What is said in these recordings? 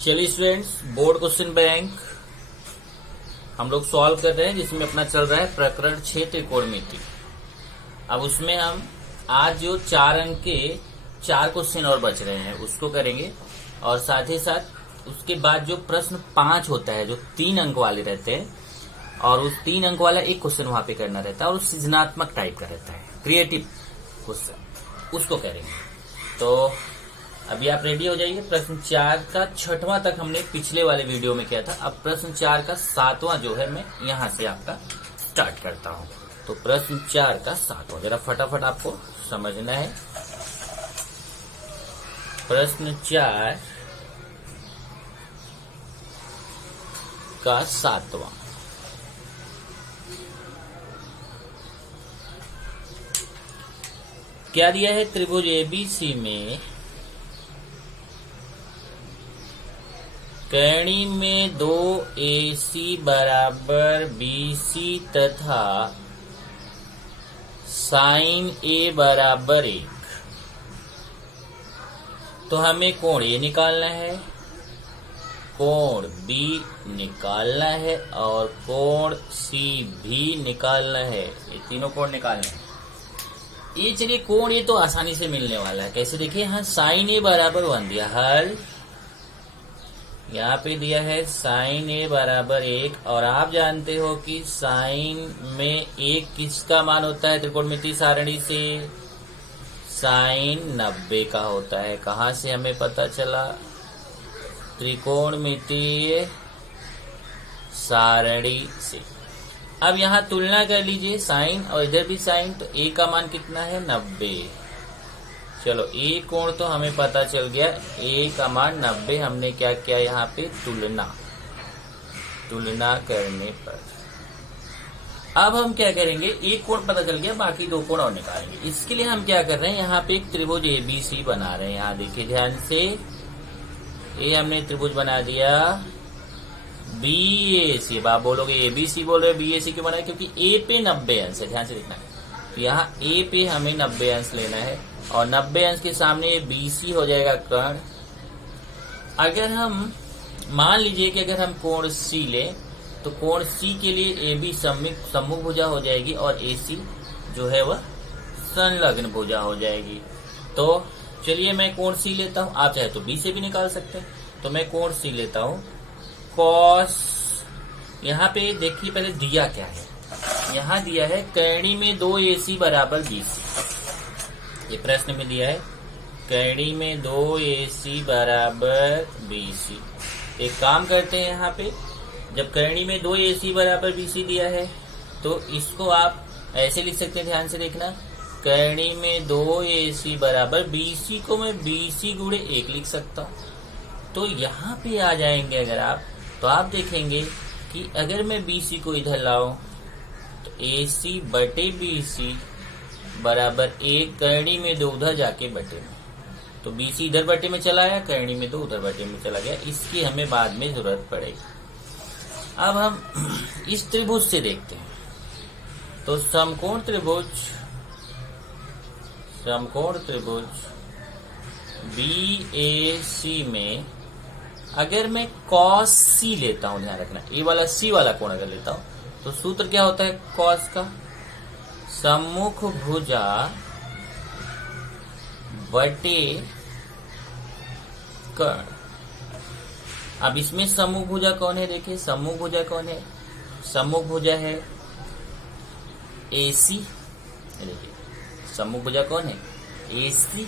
चलिए students, board question bank हम लोग सॉल्व कर रहे हैं, जिसमें अपना चल रहा है प्रकरण 6 त्रिकोणमिति। अब उसमें हम आज जो 4 अंक के 4 क्वेश्चन और बच रहे हैं उसको करेंगे, और साथ ही साथ उसके बाद जो प्रश्न 5 होता है जो 3 अंक वाले रहते हैं, और उस 3 अंक वाला एक क्वेश्चन वहां पे करना रहता है और सृजनात्मक टाइप का रहता है, क्रिएटिव क्वेश्चन, उसको करेंगे। तो अभी आप रेडी हो जाइए। प्रश्न 4 का 6वां तक हमने पिछले वाले वीडियो में किया था। अब प्रश्न 4 का 7वां जो है मैं यहां से आपका स्टार्ट करता हूं। तो प्रश्न 4 का 7वां जरा फटाफट आपको समझना है। प्रश्न 4 का 7वां, क्या दिया है? त्रिभुज एबीसी में कर्ण में 2 AC बराबर BC तथा साइन A बराबर 1। तो हमें कोण A निकालना है, कोण B निकालना है और कोण C भी निकालना है। ये तीनों कोण निकालने हैं। ये चलिए कोण ये तो आसानी से मिलने वाला है। कैसे देखिए, यहाँ साइन A बराबर 1 दिया, हल यहाँ पे दिया है साइन A बराबर 1, और आप जानते हो कि साइन में 1 किसका मान होता है त्रिकोणमिति सारणी से? साइन 90 का होता है। कहाँ से हमें पता चला? त्रिकोणमितीय सारणी से। अब यहाँ तुलना कर लीजिए, साइन और इधर भी साइन, तो A का मान कितना है? 90। चलो A कोण तो हमें पता चल गया, A का मान 90। हमने क्या किया यहाँ पे? तुलना करने पर अब हम क्या करेंगे? एक कोण पता चल गया, बाकी 2 कोण और निकालेंगे। इसके लिए हम क्या कर रहे हैं, यहाँ पे एक त्रिभुज ABC बना रहे हैं। यहाँ देखिए ध्यान से, ये हमने त्रिभुज बना दिया BAC। आप बोलोगे ABC बोल रहे हो, BAC क्यों बनाया? क्योंकि A पे 90 अंश है। ध्यान से देखना है, तो यहाँ A पे हमें 90 अंश लेना है, और 90 अंश के सामने ये BC हो जाएगा कर्ण। अगर हम मान लीजिए कि अगर हम कोण C लें, तो कोण C के लिए AB सम्मुख भुजा हो जाएगी और AC जो है वह संलग्न भुजा हो जाएगी। तो चलिए मैं कोण C लेता हूं, आप चाहे तो B से भी निकाल सकते हैं। तो मैं कोण C लेता हूं, कॉस, यहाँ पे देखिए पहले दिया क्या है। यहाँ दिया है कर्ण में 2 AC बराबर BC। ये प्रश्न में दिया है कर्ण में 2 AC बराबर BC। एक काम करते हैं, यहाँ पे जब कर्ण में 2 AC बराबर BC दिया है तो इसको आप ऐसे लिख सकते हैं। ध्यान से देखना, कर्ण में 2 AC बराबर BC को मैं BC गुणे 1 लिख सकता हूँ। तो यहाँ पे आ जाएंगे अगर आप, तो आप देखेंगे कि अगर मैं BC को इधर लाऊं तो AC बटे BC बराबर 1, कर्ण में 2 उधर जाके बटे में, तो BC इधर बटे में चला आया, कर्ण में 2 उधर बटे में चला गया। इसकी हमें बाद में जरूरत पड़ेगी। अब हम इस त्रिभुज से देखते हैं। तो समकोण त्रिभुज BAC में अगर मैं cos C लेता हूं, ध्यान रखना, ये वाला C वाला कोण अगर लेता हूं, तो सूत्र क्या होता है cos का? सम्मुख भुजा बटे कर्ण। अब इसमें सम्मुख भुजा कौन है? देखिए सम्मुख भुजा कौन है? सम्मुख भुजा है AC। देखिए सम्मुख भुजा कौन है? AC।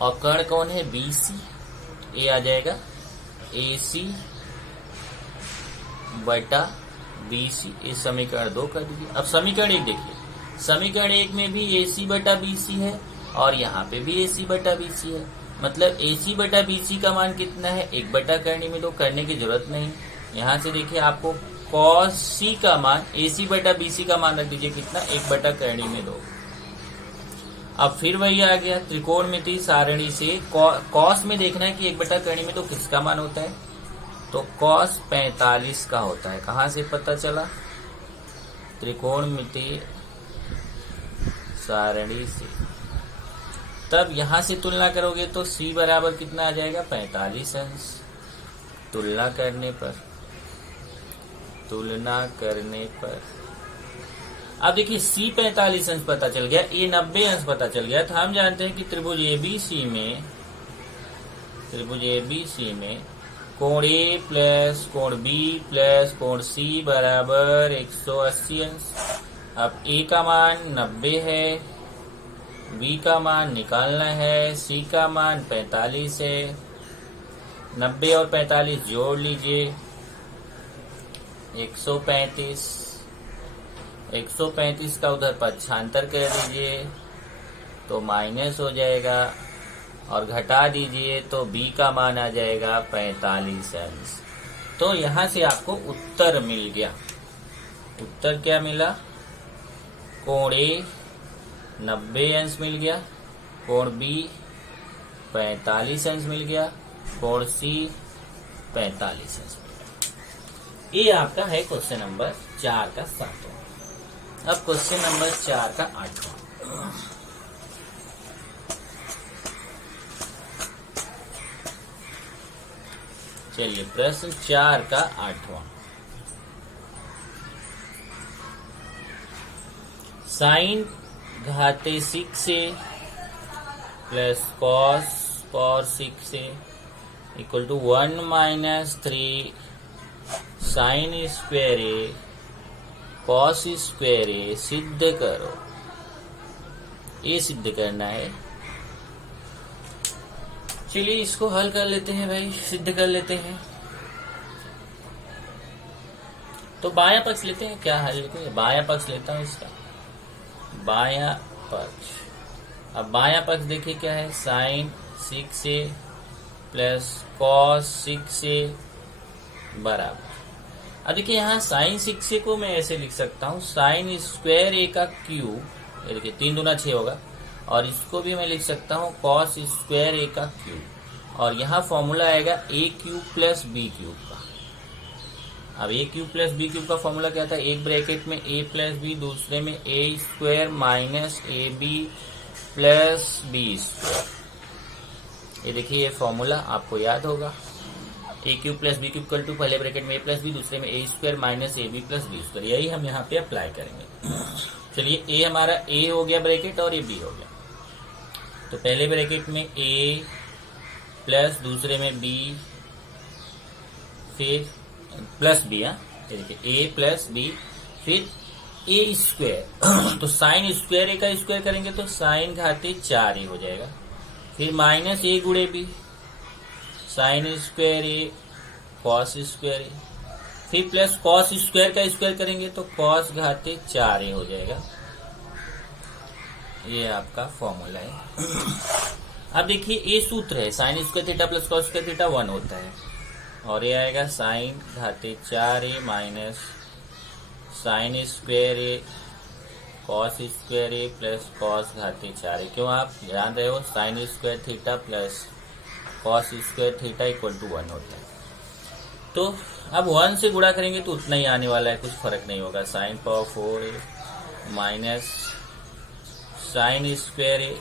और कर्ण कौन है? BC। ये आ जाएगा AC बटा BC। इस समीकरण 2 कर दीजिए। अब समीकरण 1 देखिए, समीकरण 1 में भी AC बटा BC है और यहाँ पे भी AC बटा BC है। मतलब AC बटा BC का मान कितना है? 1 बटा कर्ण में 2। करने की जरूरत नहीं। यहाँ से देखिए आपको cos C का मान, AC बटा BC का मान रख दीजिए कितना? 1 बटा कर्ण में 2। अब फिर वही आ गया त्रिकोणमिति सारणी से cos में देखना है कि 1 बटा कर्ण में 2 किसका मान होता है? तो cos 45 का होता है। कहाँ से पता चला? त्रिकोणमिति सारणी से। तब यहां से तुलना करोगे तो C बराबर कितना आ जाएगा 45 अंश। तुलना करने पर अब देखिए C 45 अंश पता चल गया, A 90 अंश पता चल गया। तो हम जानते हैं कि त्रिभुज ABC में कोण A प्लस कोण B प्लस कोण C बराबर 180 अंश। अब A का मान 90 है, B का मान निकालना है, C का मान 45 है। 90 और 45 जोड़ लीजिए 135 का उधर पक्षांतर कर दीजिए तो माइनस हो जाएगा और घटा दीजिए तो B का मान आ जाएगा 45 अंश। तो यहां से आपको उत्तर मिल गया। उत्तर क्या मिला? कोण A 90 अंश मिल गया, कोण B 45 अंश मिल गया, कोण C 45 अंश मिल गया। ये आपका है क्वेश्चन नंबर 4 का 7वां। अब क्वेश्चन नंबर 4 का 8वां। चलिए प्रश्न 4 का 8वां। साइन घाते 6a plus cos 6a equal to 1 minus 3 sine square A cos square A सिद्ध करो। ये सिद्ध करना है। चलिए इसको हल कर लेते हैं भाई, सिद्ध कर लेते हैं। तो बायां पक्ष लेते हैं। क्या हल लेते हैं? बायां पक्ष लेता हूं इसका, बायां पक्ष। अब बायां पक्ष देखिए क्या है, sign 6a plus cos 6a बराबर। अब देखिए यहाँ साइन 6a को मैं ऐसे लिख सकता हूँ, साइन स्क्वायर ए का क्यूब, ये देखिए 3 दूना 6 होगा, और इसको भी मैं लिख सकता हूँ कॉस स्क्वायर ए का क्यूब, और यहाँ फॉर्मूला आएगा ए क्यूब प्लस बी क्यूब का। अब ए क्यूब प्लस बी क्यूब का फॉर्मूला क्या था? एक ब्रैकेट में ए प्लस बी, दूसरे में A square minus A B plus B square. ये देखिए ये फॉर्मूला आपको याद होगा। A cube plus B cube equal to पहले ब्रैकेट में ए प्लस बी, दूसरे में A square minus A B plus B square. यही हम यहाँ पे अप्लाई करेंगे। चलिए ए हमारा ए हो गया ब्रैकेट और ये बी हो गया। तो पहले ब्रैकेट में ए प्लस दूसरे में बी, फिर प्लस बी, देखिए ए प्लस बी, फिर ए स्क्वायर। तो साइन स्क्वायर ए का स्क्वायर करेंगे तो साइन घाते 4 हो जाएगा, फिर माइनस ए गुणे B, sign square A cos square ए, फिर प्लस कॉस स्क्वायर का स्क्वायर करेंगे तो कॉस घाते 4 हो जाएगा। ये आपका फॉर्मूला है। अब देखिए ये सूत्र है, sine square theta plus cos square theta 1 होता है, और ये आएगा साइन घाते 4a minus sine square A cos square A plus cos घाते 4a। क्यों आप ध्यान रहे हो, sine square theta plus cos square theta equal to 1 होता है। तो अब 1 से गुणा करेंगे तो उतना ही आने वाला है, कुछ फर्क नहीं होगा। Sine power 4a minus sine square A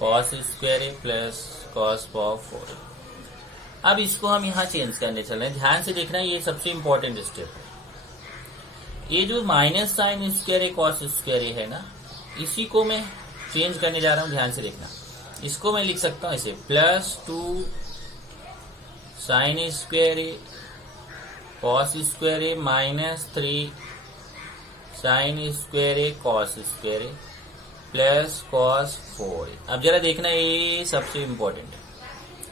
cos square A plus cos power 4a। अब इसको हम यहाँ चेंज करने चल रहे हैं। ध्यान से देखना, ये सबसे इंपॉर्टेंट स्टेप है। ये जो minus sine square A cos square ए है ना, इसी को मैं चेंज करने जा रहा हूँ। ध्यान से देखना, इसको मैं लिख सकता हूँ ऐसे, plus 2 sign square A cos square A minus 3 sine square A cos square A plus cos 4a। अब जरा देखना, ये सबसे इंपॉर्टेंट है।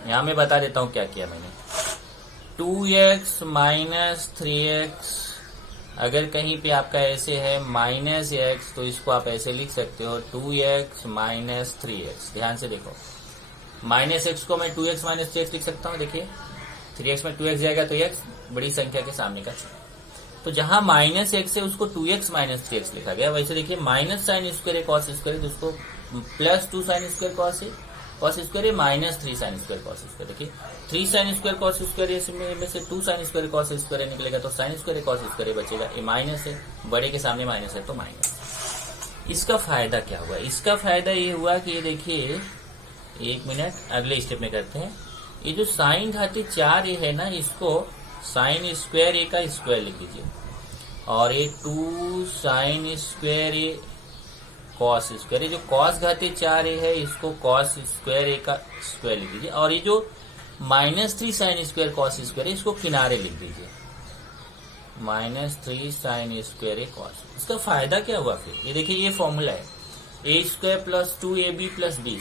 यहां मैं बता देता हूं क्या किया मैंने। 2x माइनस 3x, अगर कहीं पे आपका ऐसे है माइनस x तो इसको आप ऐसे लिख सकते हो 2x माइनस 3x। ध्यान से देखो, माइनस x को मैं 2x माइनस 3x लिख सकता हूं। देखिए 3x में 2x जाएगा तो x बड़ी संख्या के सामने का चिन्ह। तो जहां माइनस x है उसको 2x माइनस 3x लिखा गया। वैसे देखिए minus sine square cos square तो उसको plus 2 sine square cos square minus 3 sine square cos square. देखिए 3 साइन स्क्वायर कॉस स्क्वायर में से 2 साइन स्क्वायर कॉस स्क्वायर निकलेगा तो साइन स्क्वायर कॉस स्क्वायर बचेगा। ये माइनस है, बड़े के सामने माइनस है तो माइनस। इसका फायदा क्या हुआ? इसका फायदा ये हुआ कि ये देखिए, 1 मिनट अगले स्टेप में करते हैं। ये जो साइन घाते 4a है ना, इसको साइन स्क्वायर ए का स्क्वायर लिख दीजिए, और ये 2 sign square A cos square, ये जो कॉस घाते 4a है इसको कॉस स्क्वायर ए का स्क्वायर लिख दीजिए, और ये जो -3 साइन स्क्वायर कॉस स्क्वायर है इसको किनारे लिख दीजिए, -3 साइन स्क्वायर ए कॉस। इसका फायदा क्या हुआ फिर, ये देखिए ये फॉर्मूला है a² + 2ab + b²।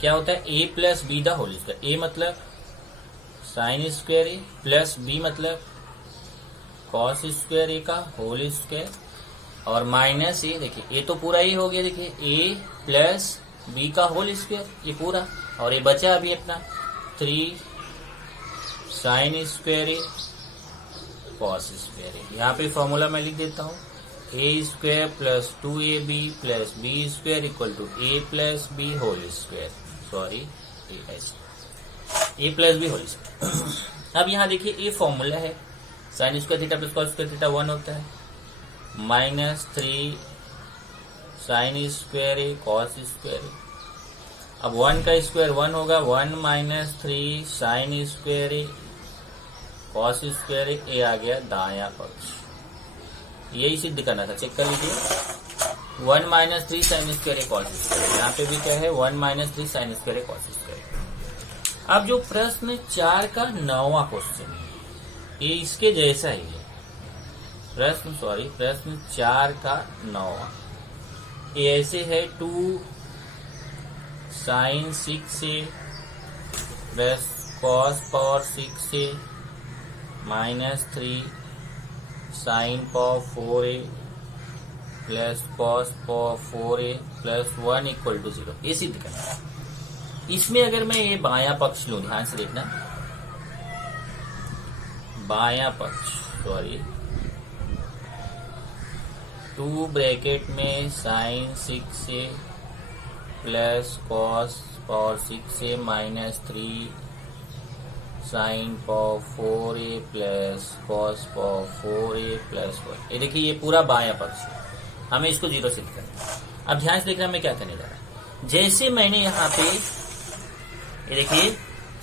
क्या होता है a + b the whole square, a मतलब sine square A plus b मतलब कॉस स्क्वायर ए का होल स्क्वायर, और माइनस ए, देखिए ए तो पूरा ही हो गया, देखिए a + b का होल स्क्वायर ये पूरा, और ये बचा अभी अपना 3 sine square A cos square ए। यहाँ पे फॉर्मूला मैं लिख देता हूँ a² + 2ab + b² = a + b whole square, sorry a + b whole square. अब यहाँ देखिए ये फॉर्मूला है sine square theta + cos square theta 1 होता है, -3 sine square A cos square A. अब 1 का स्क्वायर 1 होगा, 1 - 3 sine square A cos square A आ गया दायां पक्ष। यही सिद्ध करना था, चेक कर लीजिए 1 - 3 sine square A cos square, यहाँ पे भी क्या है 1 - 3 sine square A cos square. अब जो प्रश्न 4 का 9वां क्वेश्चन है ये इसके जैसा ही है, प्रश्न 4 का 9वां ये ऐसे है 2 sine 6a + cos power 6a -3 sine power 4a + cos power 4a + 1 = 0। ये सिद्ध करना है। इसमें अगर मैं ये बायां पक्ष लूं, ध्यान से देखना, बायां पक्ष 2 ब्रैकेट में sine 6a + cos power 6a -3 sine power 4a + cos power 4a + 1। ये देखिए ये पूरा बायां पक्ष है, हमें इसको 0 सिद्ध करना है। अब ध्यान से देखना मैं क्या करने जा रहा हूं, जैसे मैंने यहाँ पे ये देखिए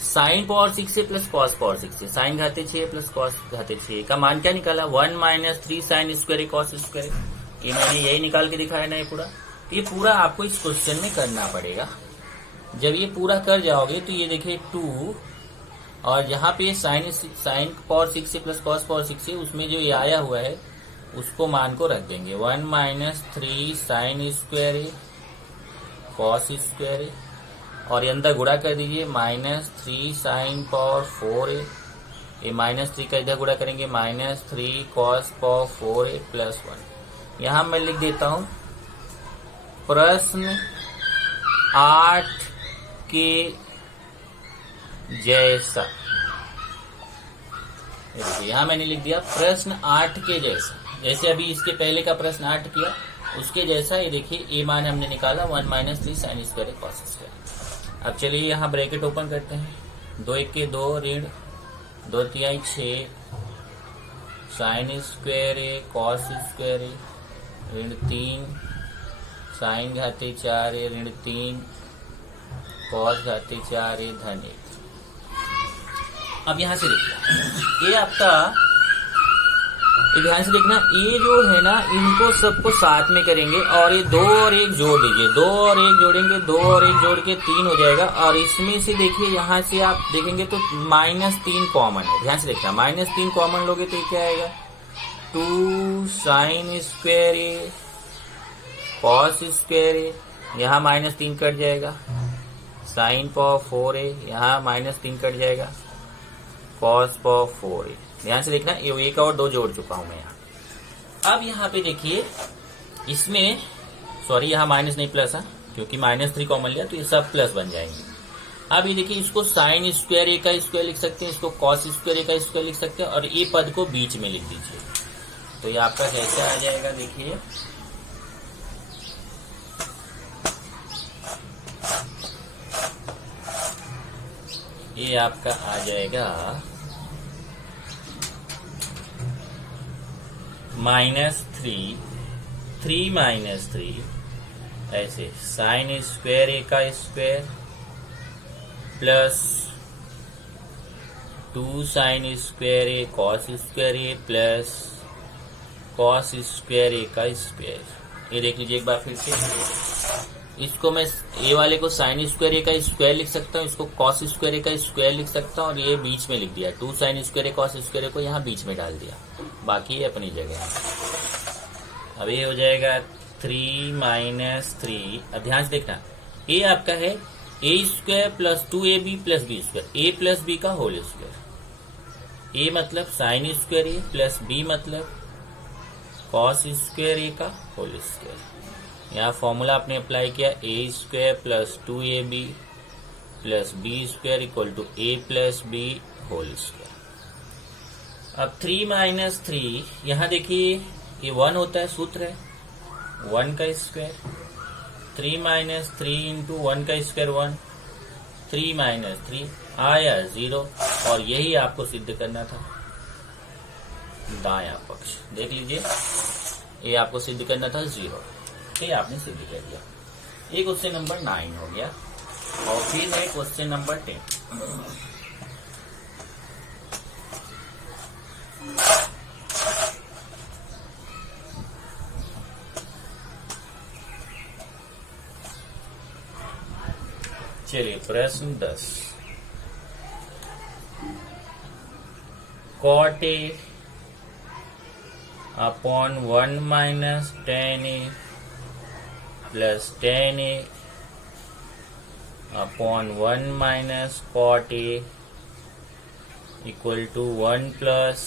sine power 6a + cos power 6a, sine घाते 6 + cos घाते 6 का मान क्या निकाला 1 - 3 sine square A cos square. ये मैंने यही निकाल के दिखाया ना, ये पूरा आपको इस क्वेश्चन में करना पड़ेगा। जब ये पूरा कर जाओगे तो ये देखिए 2, और यहाँ पे sign power 6a + cos power 6a, उसमें जो ये आया हुआ है उसको मान को रख देंगे 1 - 3 sine square A cos square ए, और ये अंदर गुणा कर दीजिए -3 साइन पावर 4a, ये -3 का इधर गुणा करेंगे -3 cos पावर 4a + 1। यहाँ मैं लिख देता हूं प्रश्न 8 के जैसा। यहाँ मैंने लिख दिया प्रश्न 8 के जैसा, जैसे अभी इसके पहले का प्रश्न 8 किया उसके जैसा। ये देखिए ए मान हमने निकाला 1 - 3 sine square A cos square. अब चलिए यहाँ ब्रैकेट ओपन करते हैं, 2 × 1 = 2 ऋण 2 × 6 sign square A cos square ए ऋण 3 साइन घाते 4a ऋण 3 कॉस घाते 4a धन 1। अब यहां से देखिए ये आपका, ध्यान से देखना, ये जो है ना इनको सबको साथ में करेंगे, और ये 2 और 1 जोड़ दीजिए, 2 और 1 जोड़ेंगे, 2 और 1 जोड़ के 3 हो जाएगा। और इसमें से देखिए यहाँ से आप देखेंगे तो -3 कॉमन है, ध्यान से देखना -3 कॉमन लोगे तो क्या आएगा 2 sign square A cos square ए, यहाँ -3 कट जाएगा, साइन पावर 4a, यहाँ -3 कट जाएगा, कॉस पावर 4a। ध्यान से देखना ये 1 और 2 जोड़ चुका हूं मैं यहाँ। अब यहाँ पे देखिए इसमें यहाँ माइनस नहीं प्लस है, क्योंकि -3 कॉमन लिया तो ये सब प्लस बन जाएंगे। अब ये देखिए इसको साइन स्क्वायर ए का स्क्वायर लिख सकते हैं, इसको कॉस स्क्वायर ए का स्क्वायर लिख सकते हैं, और ये पद को बीच में लिख दीजिए। तो ये आपका कैसे आ जाएगा, देखिए ये आपका आ जाएगा -3 ऐसे साइन स्क्वायर ए का square plus 2 sign square A cos square A plus cos square A का स्क्वायर। ये देख लीजिए एक बार फिर से, इसको मैं ए वाले को साइन स्क्वायर ए का स्क्वायर लिख सकता हूँ, इसको कॉस स्क्वायर ए का स्क्वायर लिख सकता हूँ, और ये बीच में लिख दिया 2 sign square A cos square ए को यहाँ बीच में डाल दिया, बाकी ये अपनी जगह है। अब ये हो जाएगा 3 माइनस 3। अब ध्यान से देखना, ए आपका है A square plus 2ab plus B square, A plus B का होल स्क्वायर। ए मतलब sine square A plus B मतलब कॉस स्क्वायर ए का होल स्क्वायर। यहाँ फॉर्मूला आपने अप्लाई किया, A square plus 2ab plus B square equal to A plus B whole square. अब 3 minus 3, यहाँ देखिए ये 1 होता है, सूत्र है 1 का स्क्वायर। 3 माइनस 3 इंटू 1 का स्क्वायर 1, 3 माइनस 3 आया 0, और यही आपको सिद्ध करना था, दायां पक्ष। देख लीजिए ये आपको सिद्ध करना था 0, ये आपने सिद्ध कर दिया। ये क्वेश्चन नंबर 9 हो गया। और फिर है क्वेश्चन नंबर 10। चलिए प्रश्न 10। Cot A upon 1 minus tan A plus tan A upon 1 minus cot A equal to 1 plus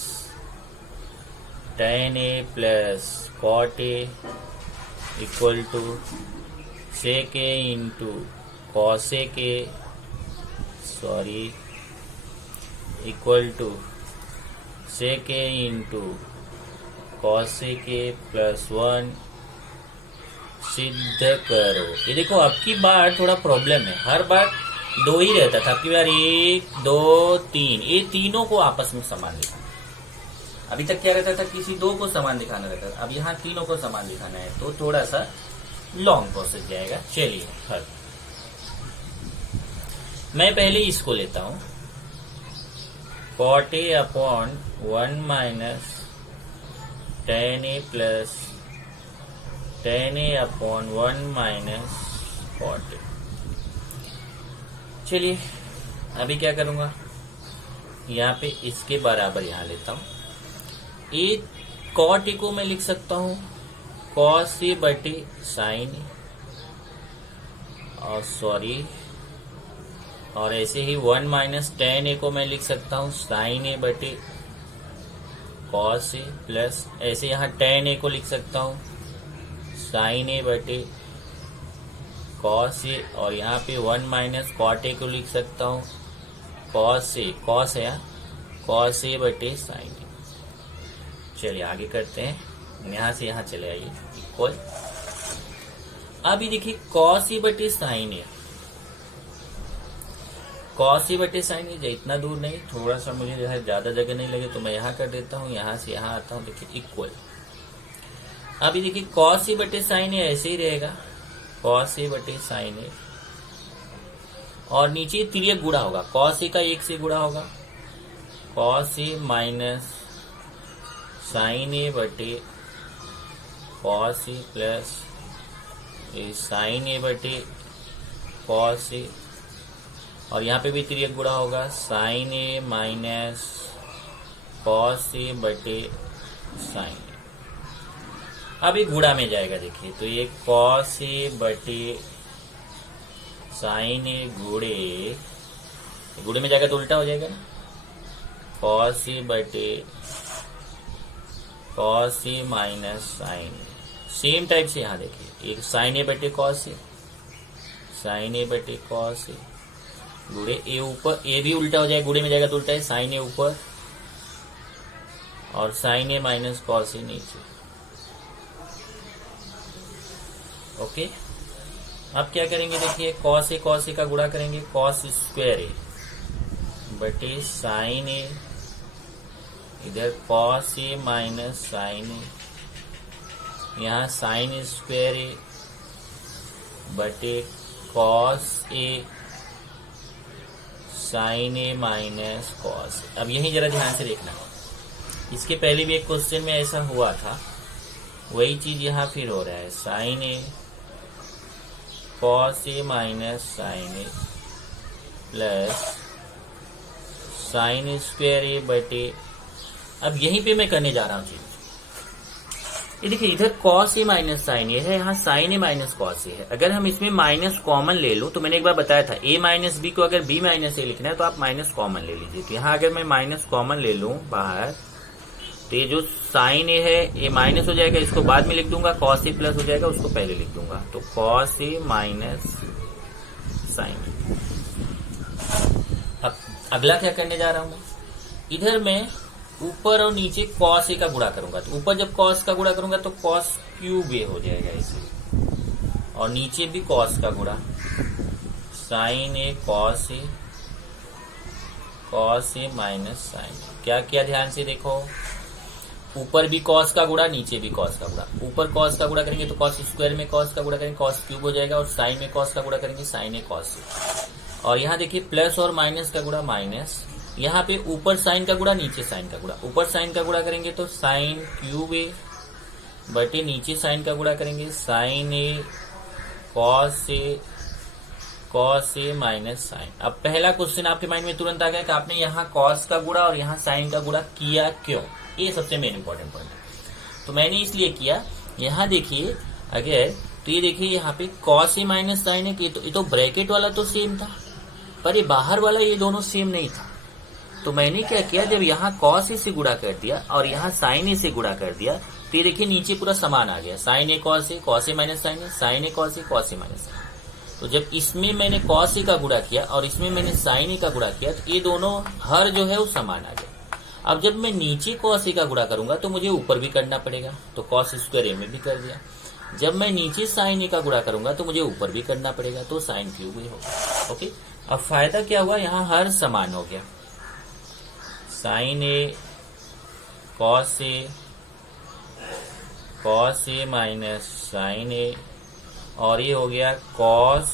tan A plus cot A equal to sec A into cosec A equal to sec A into cosec A plus 1 सिद्ध करो। ये देखो आपकी बार थोड़ा problem है, हर बार 2 ही रहता था, आपकी बार 1 2 3, ये तीनों को आपस में समान दिखाना। अभी तक क्या रहता था, किसी 2 को समान दिखाना रहता था, अब यहाँ तीनों को समान दिखाना है, तो थोड़ा सा लॉन्ग प्रोसेस जाएगा। चलिए हल, मैं पहले इसको लेता हूं, cot A upon 1 minus tan A plus tan A upon 1 minus cot A. चलिए अभी क्या करूंगा, यहाँ पे इसके बराबर यहाँ लेता हूं। ए कॉट ए को मैं लिख सकता हूं कॉस ए बटे साइन ए, और ऐसे ही 1 माइनस tan ए को मैं लिख सकता हूँ साइन ए बटे कॉस ए, प्लस ऐसे यहाँ tan ए को लिख सकता हूँ साइन ए बटे कॉस ए, और यहाँ पे 1 माइनस कॉट ए को लिख सकता हूँ कॉस ए, कॉस है कॉस ए बटे साइन ए। चलिए आगे करते हैं, यहाँ से यहाँ चले आइए इक्वल। अभी देखिए कॉस ए बटे साइन ए, कॉस ए बटे साइन ए, इतना दूर नहीं, थोड़ा सा मुझे ज्यादा जगह नहीं लगे तो मैं यहाँ कर देता हूँ, यहाँ से यहाँ आता हूँ, देखिए इक्वल। अभी देखिए कॉस ए बटे साइन ए ऐसे ही रहेगा, कॉस ए बटे साइन ए, और नीचे तिर्यक गुणा होगा, कॉस ए का 1 से गुणा होगा, कॉस ए माइनस साइन ए बटे कॉस ए प्लस साइन ए बटे कॉस ए, और यहाँ पे भी तिर्यक गुणा होगा, साइन ए माइनस कॉस ए बटे साइन ए। अब ये गुणा में जाएगा, देखिए तो ये कॉस ए बटे साइन ए गुणे में जाएगा तो उल्टा हो जाएगा ना, कॉस ए बटे cos A minus sine A. Same type से यहाँ देखिए, एक साइन ए बटे कॉस ए, साइन ए बटे कॉस ए, गुणे ए ऊपर, ए भी उल्टा हो जाएगा, गुणे में जाएगा तो उल्टा है, साइन ए ऊपर और साइन ए माइनस कॉस ए नीचे। ओके, अब क्या करेंगे, देखिए कॉस ए का गुणा करेंगे, कॉस स्क्वायर ए बटे साइन ए, इधर कॉस ए माइनस साइन ए, यहाँ साइन स्क्वायर ए बटे cos A sign A minus cos. अब यही जरा ध्यान से देखना, इसके पहले भी एक क्वेश्चन में ऐसा हुआ था, वही चीज यहाँ फिर हो रहा है। Sign A cos A minus sine A plus sign square ए बटे, अब यहीं पे मैं करने जा रहा हूँ चीज। ये देखिए इधर कॉस ए माइनस साइन ए है, यहाँ साइन ए माइनस कॉस ए है। अगर हम इसमें माइनस कॉमन ले लूं, तो मैंने एक बार बताया था ए माइनस बी को अगर बी माइनस ए लिखना है तो आप माइनस कॉमन ले लीजिए। तो यहाँ अगर मैं माइनस कॉमन ले लूं बाहर, तो ये जो साइन ए है ये माइनस हो जाएगा, इसको बाद में लिख दूंगा। कॉस ए प्लस हो जाएगा, उसको पहले लिख दूंगा। तो कॉस ए माइनस साइन। अब अगला क्या करने जा रहा हूं मैं, इधर मैं ऊपर और नीचे कॉस ए का गुणा करूंगा। तो ऊपर जब कॉस का गुणा करूंगा तो कॉस क्यूब ए हो जाएगा इसे, और नीचे भी कॉस का गुणा, sign A cos A minus sign. क्या किया ध्यान से देखो, ऊपर भी कॉस का गुणा, नीचे भी कॉस का गुणा। ऊपर कॉस का गुणा करेंगे तो कॉस स्क्वायर में कॉस का गुणा करेंगे, कॉस क्यूब हो जाएगा, और साइन में कॉस का गुणा करेंगे, साइन ए कॉस ए। और यहाँ देखिए प्लस और माइनस का गुणा माइनस, यहाँ पे ऊपर साइन का गुणा, नीचे साइन का गुणा। ऊपर साइन का गुणा करेंगे तो साइन क्यूब ए बटे नीचे साइन का गुणा करेंगे, sign A cos A minus sign. अब पहला क्वेश्चन आपके माइंड में तुरंत आ गया कि आपने यहाँ कॉस का गुणा और यहाँ साइन का गुणा किया क्यों। ये सबसे मेन इंपॉर्टेंट पॉइंट है। तो मैंने इसलिए किया, यहाँ देखिए अगर, तो ये देखिए यहाँ पे कॉस ए माइनस साइन है, ये तो ब्रैकेट वाला तो सेम था, पर ये बाहर वाला ये दोनों सेम नहीं था। तो मैंने क्या किया, जब यहाँ कॉस ए से गुणा कर दिया और यहाँ साइन ए से गुणा कर दिया, तो ये देखिए नीचे पूरा समान आ गया। Sign A cos A minus sine A, sign A cos A minus sign. तो जब इसमें मैंने कॉस ए का गुणा किया और इसमें मैंने साइन ए का गुणा किया, तो ये दोनों हर जो है वो समान आ गया। अब जब मैं नीचे कॉस ए का गुणा करूंगा तो मुझे ऊपर भी करना पड़ेगा, तो कॉस स्क्वायर ए में भी कर दिया। जब मैं नीचे साइन ए का गुणा करूंगा तो मुझे ऊपर भी करना पड़ेगा, तो साइन क्यूब ही होगा। ओके, अब फायदा क्या हुआ, यहाँ हर समान हो गया। Sign A cos A minus sine A, और ये हो गया कॉस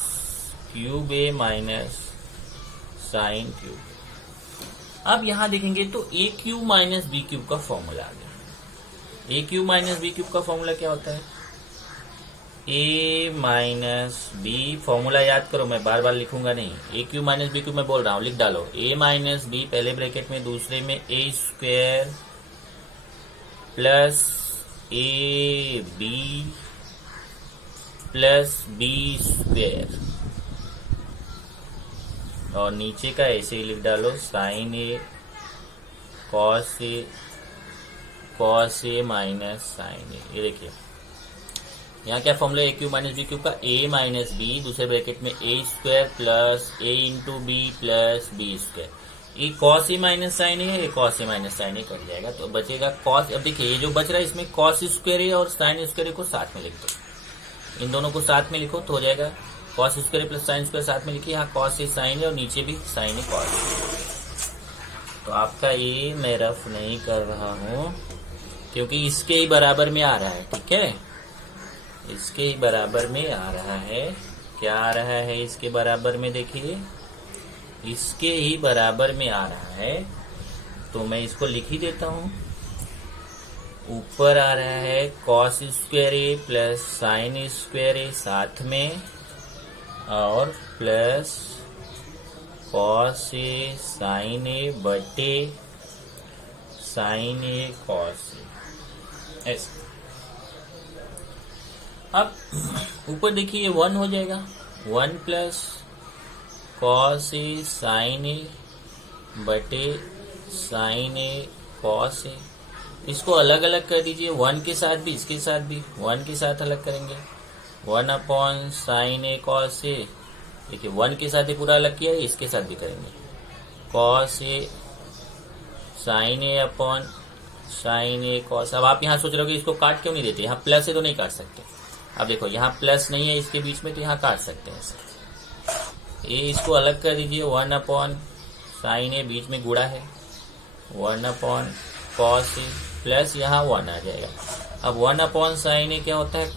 क्यूब ए माइनस साइन क्यूब। अब यहां देखेंगे तो ए क्यूब माइनस बी क्यूब का फॉर्मूला आ गया। ए क्यूब माइनस बी क्यूब का फॉर्मूला क्या होता है, ए माइनस बी। फॉर्मूला याद करो, मैं बार बार लिखूंगा नहीं। A cube minus B cube मैं बोल रहा हूं, लिख डालो। ए माइनस बी पहले ब्रैकेट में, दूसरे में A square plus A B plus B square, और नीचे का ऐसे ही लिख डालो, sine A cos A minus sine A. ये देखिए यहाँ क्या formula, A cube minus B cube का, ए माइनस बी दूसरे ब्रैकेट में A square plus A into B plus B square. ये कॉस ए माइनस साइन है, ये cos A minus sign cut जाएगा, तो बचेगा कॉस। अब देखिए ये जो बच रहा है इसमें कॉस स्क्वायर है और साइन स्क्वायर को साथ में लिख दो, इन दोनों को साथ में लिखो तो हो जाएगा cos square plus sine square. साथ में लिखिए, यहाँ कॉस ए साइन है और नीचे भी साइन है कॉस। तो आपका ये मैं रफ नहीं कर रहा हूं क्योंकि इसके ही बराबर में आ रहा है, ठीक है, इसके ही बराबर में आ रहा है। क्या आ रहा है इसके बराबर में, देखिए इसके ही बराबर में आ रहा है। तो मैं इसको लिख ही देता हूं। ऊपर आ रहा है cos square A plus sign square ए साथ में, और प्लस कॉस ए साइन ए बटे साइन ए कॉस ए, ऐसे। अब ऊपर देखिए ये 1 हो जाएगा, 1 प्लस कॉस ए साइन ए बटे साइन ए कॉस ए। इसको अलग अलग कर दीजिए, 1 के साथ भी, इसके साथ भी 1 के साथ अलग करेंगे, 1 अपॉन साइन ए कॉस ए। देखिए 1 के साथ ही पूरा अलग किया है, इसके साथ भी करेंगे, cos A sign A upon sine A cos. अब आप यहाँ सोच रहे हो कि इसको काट क्यों नहीं देते, यहाँ प्लस है तो नहीं काट सकते। अब देखो यहाँ प्लस नहीं है इसके बीच में, तो यहाँ काट सकते हैं ऐसे। ये इसको अलग कर दीजिए, 1 अपॉन साइन ए, बीच में गुणा है, 1 अपॉन कॉस ए प्लस यहाँ 1 आ जाएगा। अब 1 अपॉन साइन ए क्या होता है,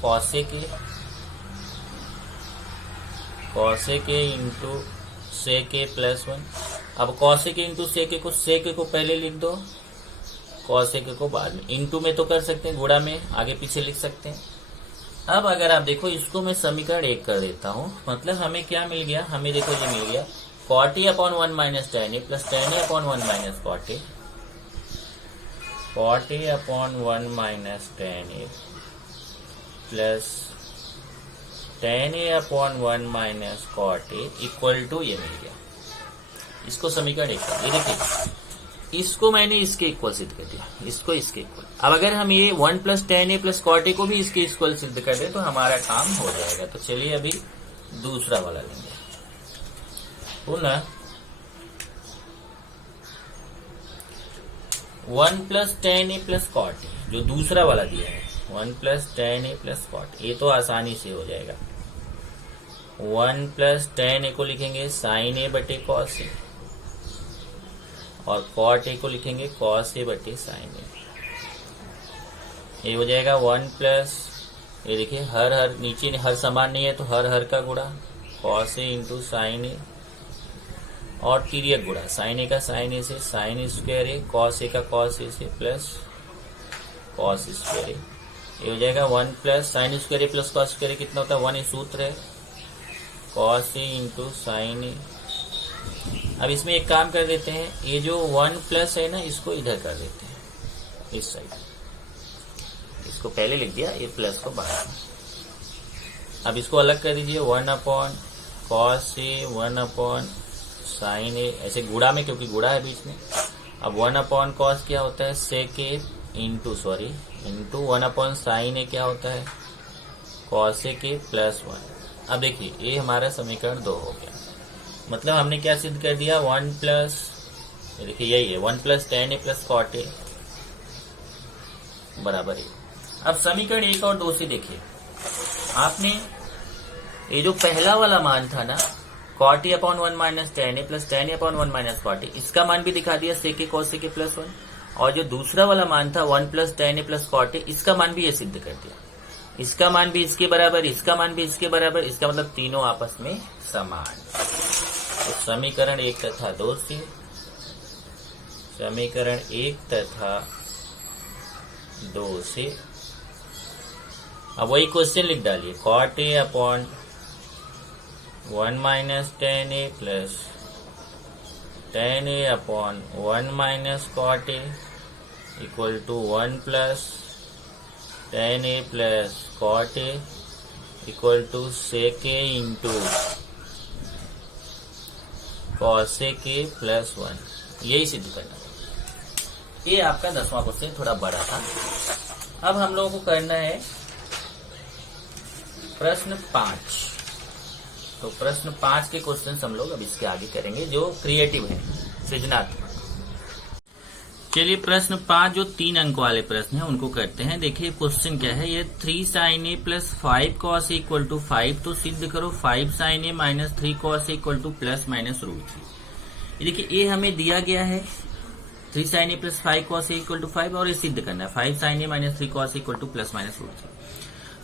कॉस ए के इंटू सेक ए प्लस 1। अब कॉसेक इंटू सेक को पहले लिख दो, कॉसेक को बाद में। इंटू में तो कर सकते हैं, गुणा में आगे पीछे लिख सकते हैं। अब अगर आप देखो इसको मैं समीकरण 1 कर देता हूं, मतलब हमें क्या मिल गया, हमें देखो ये मिल गया cot a upon 1 minus tan a plus tan a upon 1 minus cot a, cot a upon 1 minus tan a plus tan a upon 1 minus cot a equal to ये मिल गया। इसको समीकरण 1 कर, ये देखिए इसको मैंने इसके इक्वल सिद्ध कर दिया, इसको इसके इक्वल। अब अगर हम ये 1 plus tan a plus cot a को भी इसके इक्वल सिद्ध कर दें तो हमारा काम हो जाएगा। तो चलिए अभी दूसरा वाला लेंगे। पुनः 1 plus tan a plus cot a जो दूसरा वाला दिया है, 1 plus tan a plus cot a, ये तो आसानी से हो जाएगा। 1 प्लस tan a को लिखेंगे sin a बटे cos a और cot a को लिखेंगे cos a बटे sin a। ये हो जाएगा 1 प्लस, ये देखिए हर नीचे हर समान नहीं है तो हर का गुणा cos a into sin a और तिर्यक गुणा sin a का sin a से sin square a, cos a का cos a से प्लस cos स्क्वायर a। ये हो जाएगा 1 plus sin square a plus cos square a कितना होता है 1, ये सूत्र है cos a into sin a। अब इसमें एक काम कर देते हैं, ये जो 1 प्लस है ना इसको इधर कर देते हैं, इस साइड, इसको पहले लिख दिया, ये प्लस को बाहर। अब इसको अलग कर दीजिए, 1 upon cos a 1 upon sin a, ऐसे गुणा में क्योंकि गुणा है बीच में। अब 1 अपॉन cos क्या होता है sec a into 1 upon sin a क्या होता है cos a के प्लस 1। अब देखिए ये हमारा समीकरण 2 हो गया। मतलब हमने क्या सिद्ध कर दिया, 1 प्लस, देखिए यही है 1 plus tan a plus cot a बराबर है। अब समीकरण 1 और 2 से देखिए, आपने ये जो पहला वाला मान था ना cot a upon 1 minus tan a plus tan a upon 1 minus cot a, इसका मान भी दिखा दिया sec a cos a के प्लस 1। और जो दूसरा वाला मान था 1 plus tan a plus cot a, इसका मान भी ये सिद्ध कर दिया, इसका मान भी इसके बराबर, इसका मान भी इसके बराबर, इसका मतलब तीनों आपस में समान। तो समीकरण 1 तथा 2 से, समीकरण 1 तथा 2 से अब वही क्वेश्चन लिख डालिए, cot a upon 1 minus tan a plus tan a upon 1 minus cot a equal to 1 plus tan a plus cot a equal to sec a into cos a के प्लस 1। यही सिद्ध करना है। ये आपका 10वां क्वेश्चन थोड़ा बड़ा था। अब हम लोगों को करना है प्रश्न 5। तो प्रश्न 5 के क्वेश्चन हम लोग अब इसके आगे करेंगे जो क्रिएटिव है, सृजनात्मक। चलिए प्रश्न 5 जो 3 अंक वाले प्रश्न हैं उनको करते हैं। देखिए क्वेश्चन क्या है, ये 3 sin a plus 5 cos a equal to 5, तो सिद्ध करो 5 sin a minus 3 cos a equal to plus minus √3। देखिए ये हमें दिया गया है 3 sin a plus 5 cos a equal to 5 और ये सिद्ध करना है 5 sin a minus 3 cos a equal to plus minus √3।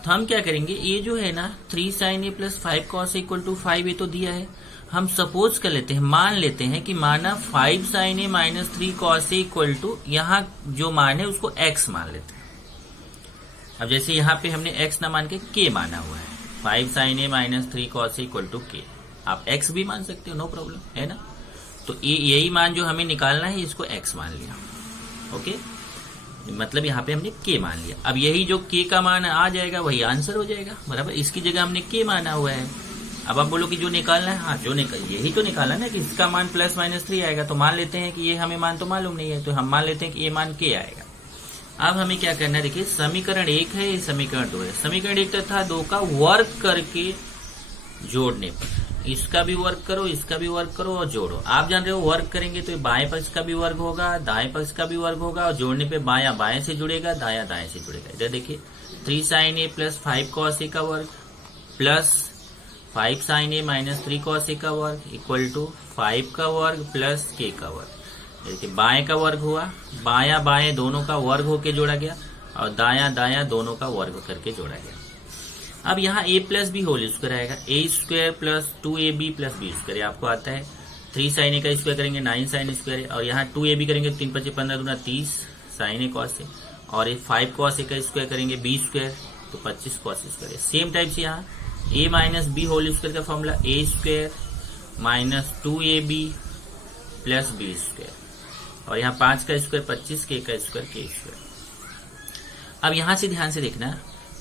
तो हम क्या करेंगे, ये जो है ना 3 sin a plus 5 cos a equal to 5 ये तो दिया है, हम सपोज कर लेते हैं, मान लेते हैं कि माना 5 sin a minus 3 cos a equal to, यहाँ जो मान है उसको x मान लेते हैं। अब जैसे यहाँ पे हमने x ना मान के k माना हुआ है, 5 sin a minus 3 cos a equal to k, आप x भी मान सकते हो, नो प्रॉब्लम है ना। तो यही मान जो हमें निकालना है इसको x मान लिया, ओके, मतलब यहाँ पे हमने k मान लिया। अब यही जो k का मान आ जाएगा वही आंसर हो जाएगा, बराबर, इसकी जगह हमने k माना हुआ है। अब आप बोलो कि जो निकालना है, हाँ जो यही तो निकालना है कि इसका मान प्लस माइनस 3 आएगा, तो मान लेते हैं कि ये हमें मान तो मालूम नहीं है, तो हम मान लेते हैं कि ये मान k आएगा। अब हमें क्या करना है, देखिए समीकरण 1 है, ये समीकरण 2 है। समीकरण 1 तथा 2 का वर्क करके जोड़ने पर, इसका भी वर्क करो, इसका भी वर्क करो और जोड़ो। आप जान रहे हो वर्क करेंगे तो बाएं पक्ष का भी वर्ग होगा, दाएं पक्ष का भी वर्ग होगा, और जोड़ने पे बायां बाएं से जुड़ेगा, दायां दाएं से जुड़ेगा। इधर देखिए 3 sin a plus 5 cos a का वर्ग plus 5 sin a minus 3 cos a का वर्ग इक्वल टू 5 का वर्ग प्लस k का वर्ग। देखिए बाएं का वर्ग हुआ, बायां बाएं दोनों का वर्ग होके जोड़ा गया, और दायां दायां दोनों का वर्ग करके जोड़ा गया। अब यहाँ a plus B whole square आएगा, a square plus 2ab plus B square आपको आता है। 3 साइन ए का स्क्वायर करेंगे 9 साइन स्क्वायर है, और यहाँ 2ab करेंगे 3 5 15 दूना 30 साइन ए कॉस है, और ये 5 कॉस ए का स्क्वायर करेंगे b स्क्वायर तो 25 कॉस स्क्वायर है। सेम टाइप से यहाँ a minus B whole square का formula a square minus 2ab plus b square, और यहाँ 5 का स्क्वायर 25 k का स्क्वायर k स्क्वायर। अब यहाँ से ध्यान से देखना,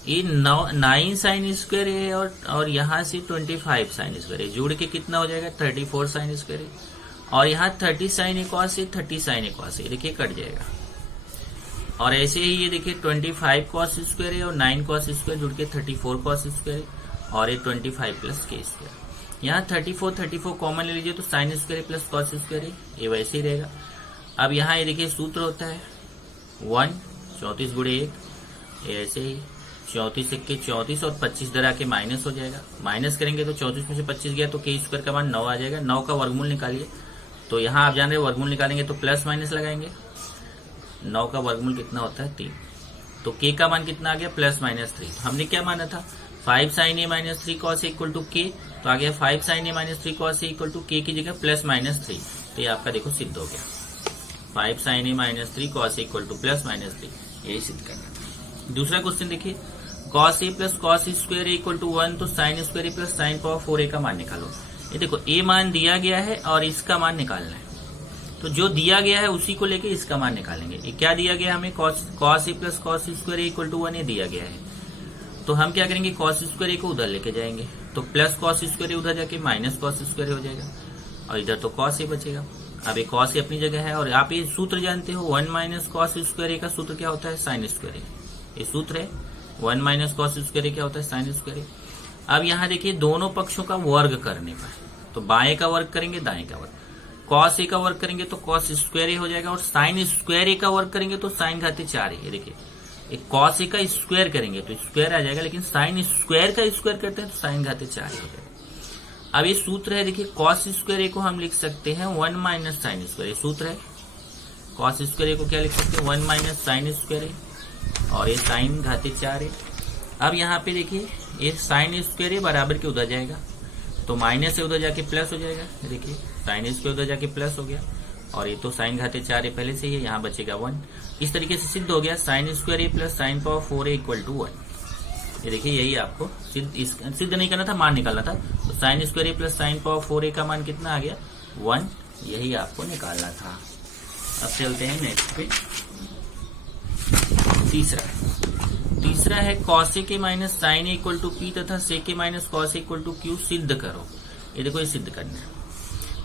ये 9 साइन स्क्वायर है और यहाँ से 25 साइन स्क्वायर है, जोड़ के कितना हो जाएगा 34 साइन स्क्वायर है, और यहाँ 30 साइन ए कॉस है 30 साइन ए कॉस है, देखिए कट जाएगा। और ऐसे ही ये देखिए 25 कॉस स्क्वायर है और 9 कॉस स्क्वायर जुड़ के 34 कॉस स्क्वायर है, और ये 25 प्लस के स्क्वायर। यहाँ 34 कॉमन ले लीजिए तो sine square plus cos square है, ये वैसे ही रहेगा। अब यहाँ ये देखिए सूत्र होता है 1 34 गुणे 1, ऐसे ही 34 के 34 और 25 डरा के माइनस हो जाएगा, माइनस करेंगे तो 34 में से 25 गया तो के स्क्वायर का मान 9 आ जाएगा। 9 का वर्गमूल निकालिए, तो यहाँ आप जान रहे वर्गमूल निकालेंगे तो प्लस माइनस लगाएंगे, 9 का वर्गमूल कितना होता है 3, तो के का मान कितना आ गया प्लस माइनस 3। तो हमने क्या माना था 5 sine A minus 3 cos A equal to K, तो आ गया 5 sine A minus 3 cos A equal to K की जगह प्लस माइनस 3, तो ये आपका देखो सिद्ध हो गया 5 sine A minus 3 cos A equal to plus minus 3, यही सिद्ध करना। दूसरा क्वेश्चन देखिए cos A plus cos square equal to 1, तो sine square plus sine power 4 का मान निकालो। ये देखो ए मान दिया गया है और इसका मान निकालना है, तो जो दिया गया है उसी को लेके इसका मान निकालेंगे। ये क्या दिया गया हमें cos A plus cos square equal to 1 ये दिया गया है, तो हम क्या करेंगे कॉस स्क्वायर को उधर लेके जाएंगे, तो प्लस कॉस स्क्वायर उधर जाके माइनस कॉस स्क्वायर हो जाएगा, और इधर तो कॉस ए बचेगा। अब ये कॉस ए अपनी जगह है, और आप ये सूत्र जानते हो 1 माइनस कॉस स्क्वायर का सूत्र क्या होता है साइन स्क्वायर, ये सूत्र है 1 माइनस कॉस स्क्वायर क्या होता है साइन स्क्वायर। अब यहाँ देखिए दोनों पक्षों का वर्ग करने पर, तो बाएं का वर्ग करेंगे दाएं का वर्ग, कॉस ए का वर्ग करेंगे तो कॉस स्क्वायर ए हो जाएगा, और साइन स्क्वायर ए का वर्ग करेंगे तो साइन घाते 4 है। देखिए एक कॉस ए का स्क्वायर करेंगे तो स्क्वायर आ जाएगा, लेकिन साइन स्क्वायर का स्क्वायर करते हैं तो साइन घाते 4 हो जाएगा। अब ये सूत्र है देखिए कॉस स्क्वायर ए को हम लिख सकते हैं 1 माइनस साइन स्क्वायर, ये सूत्र है कॉस स्क्वायर ए को क्या लिख सकते हैं 1 माइनस साइन स्क्वायर ए, और ये साइन घाते 4 है। अब यहाँ पे देखिए ये साइन स्क्वायर ए बराबर के उधर जाएगा, तो माइनस से उधर जाके प्लस हो जाएगा, देखिए साइन स्क्वायर उधर जाके प्लस हो गया, और ये तो साइन घाते 4 है पहले से ही, यहाँ बचेगा 1। इस तरीके से सिद्ध हो गया sine square A plus sine power 4 equal to 1। ये देखिए यही आपको सिद्ध नहीं करना था, मान निकालना था, तो sine square A plus sine power 4 का मान कितना आ गया 1, यही आपको निकालना था। अब चलते हैं नेक्स्ट पे, तीसरा है कॉस ए के minus sine A equal to P तथा sec A minus cos A equal to Q सिद्ध करो। ये देखो ये सिद्ध करना है,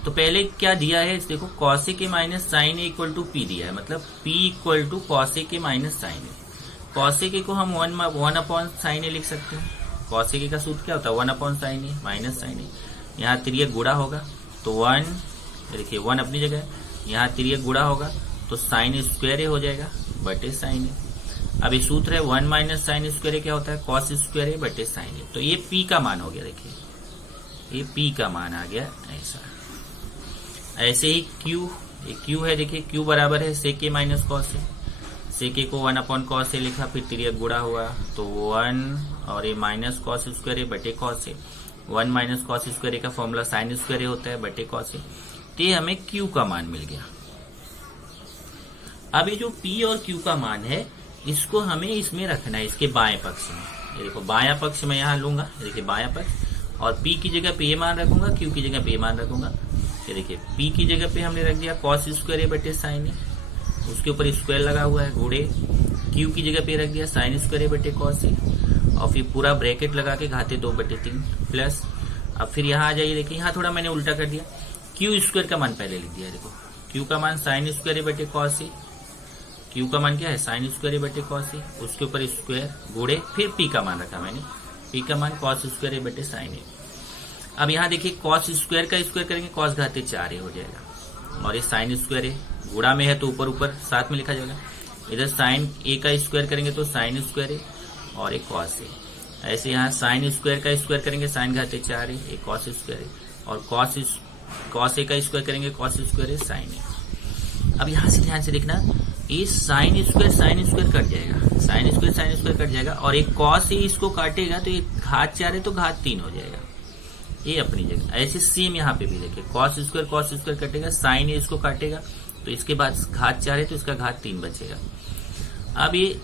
तो पहले क्या दिया है देखो कॉस ए के minus sine A equal to P दिया है, मतलब P equal to cos A के minus sine A. Cos A के को हम 1 अपॉन साइन ए लिख सकते हैं, कॉस ए का सूत्र क्या होता है 1 upon sine A minus sine ए, यहाँ तिर्यक गुणा होगा तो 1, देखिए 1 अपनी जगह है, यहाँ तिर्यक गुणा होगा तो साइन स्क्वायर ए हो जाएगा बटे साइन ए। अब ये सूत्र है 1 माइनस साइन स्क्वायर क्या होता है कॉस स्क्वायर ए बटे साइन ए, तो ये पी का मान हो गया, देखिए ये पी का मान आ गया ऐसा। ऐसे ही क्यू, ये क्यू है देखिए क्यू बराबर है सेक ए माइनस कॉस ए, सेक ए को 1 अपॉन कॉस ए लिखा, फिर तिर्यक गुणा हुआ तो 1 और ये माइनस कॉस स्क्वायर ए बटे cos A, 1 minus cos square A का फॉर्मूला साइन स्क्वायर ए होता है बटे कॉस ए, तो ये हमें क्यू का मान मिल गया। अब ये जो पी और क्यू का मान है इसको हमें इसमें रखना है, इसके बाएं पक्ष में। ये देखो बायां पक्ष में यहाँ लूंगा, देखिए बायां पक्ष, और पी की जगह पे ये मान रखूंगा, क्यू की जगह पे ये मान रखूंगा। ये देखिए पी की जगह पे हमने रख दिया कॉस स्क्वायर ए बटे साइन ए, उसके ऊपर स्क्वायर लगा हुआ है गुणे, क्यू की जगह पे रख दिया साइन स्क्वायर ए बटे कॉस ए, और फिर पूरा ब्रैकेट लगा के घाते 2 बटे 3 प्लस। अब फिर यहाँ आ जाइए, देखिए यहाँ थोड़ा मैंने उल्टा कर दिया, क्यू स्क्वायर का मान पहले लिख दिया, देखो क्यू का मान साइन स्क्वायर ए बटे कॉस ए, क्यू का मान क्या है साइन स्क्वायर ए बटे कॉस ए, उसके ऊपर स्क्वायर गुणे, फिर पी का मान रखा मैंने, पी का मान कॉस स्क्वायर ए बटे साइन ए। अब यहाँ देखिए कॉस स्क्वायर का स्क्वायर करेंगे कॉस घाते 4 ए हो जाएगा, और ये साइन स्क्वायर ए गुणा में है तो ऊपर ऊपर साथ में लिखा जाएगा, इधर साइन ए का स्क्वायर करेंगे तो साइन स्क्वायर ए और एक कॉस ए। ऐसे यहाँ साइन स्क्वायर का स्क्वायर करेंगे साइन घाते 4 ए, एक कॉस स्क्वायर ए, और कॉस ए का स्क्वायर करेंगे कॉस स्क्वायर ए साइन ए। अब यहाँ से ध्यान से देखना, ये साइन स्क्वायर कट जाएगा, साइन स्क्वायर कट जाएगा, और एक कॉस ए इसको काटेगा तो ये घात 4 है तो घात 3 हो जाएगा, ए अपनी जगह। ऐसे सेम यहाँ पे भी देखिए, कॉस स्क्वायर कटेगा, साइन ए इसको काटेगा, तो इसके बाद घात 4 है तो इसका घात 3 बचेगा। अब ये